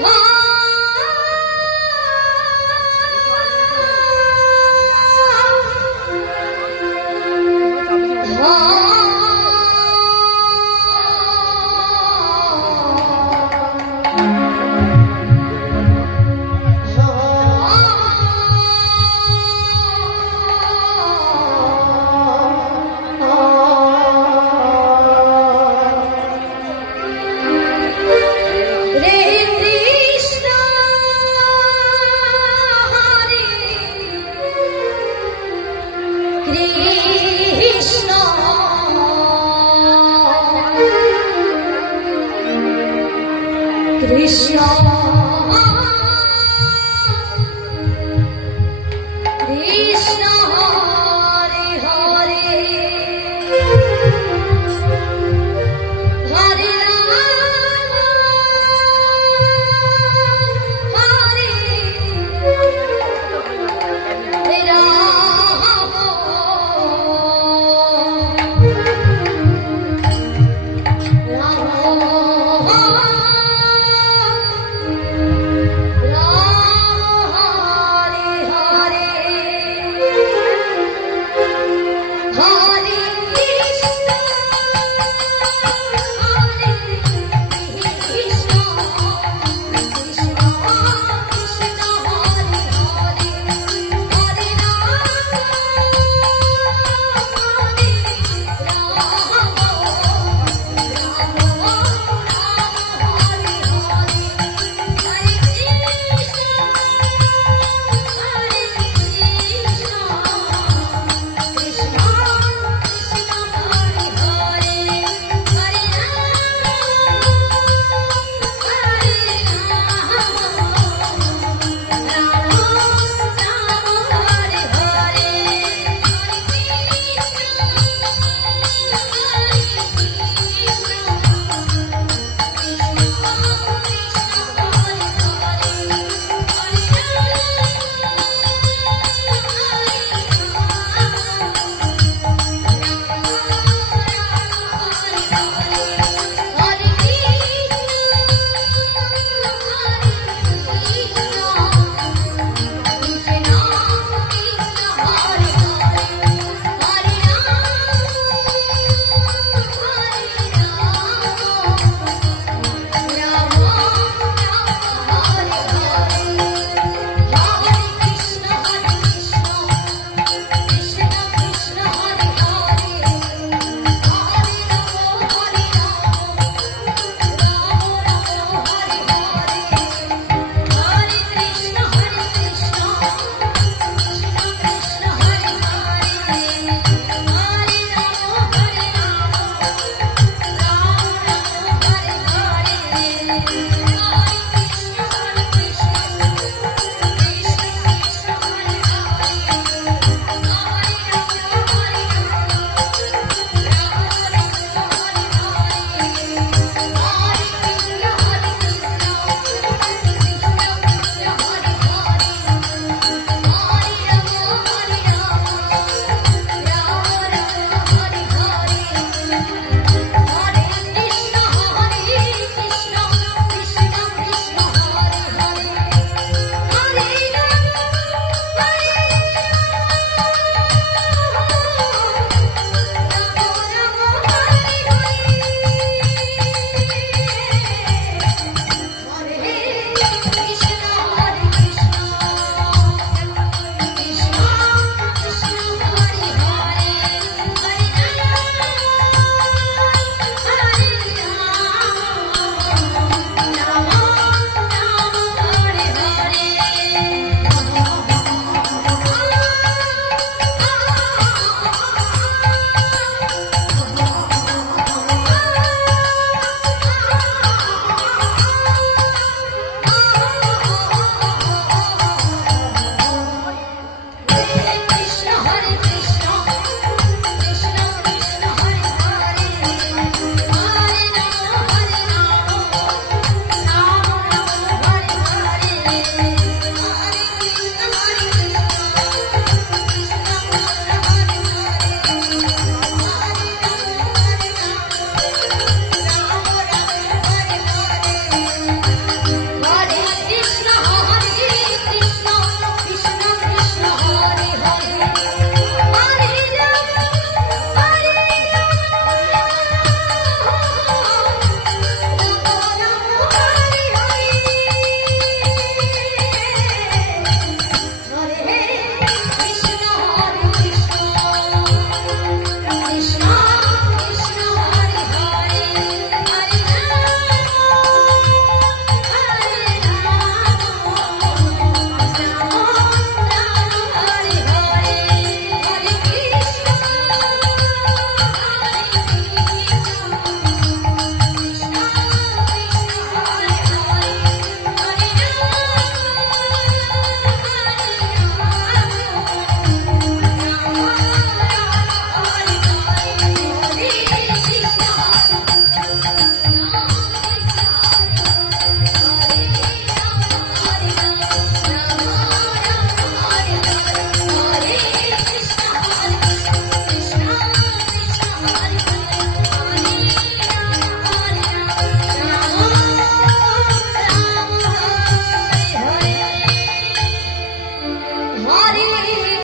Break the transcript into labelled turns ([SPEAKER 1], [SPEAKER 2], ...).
[SPEAKER 1] Mom! Krishna. God. Thank you.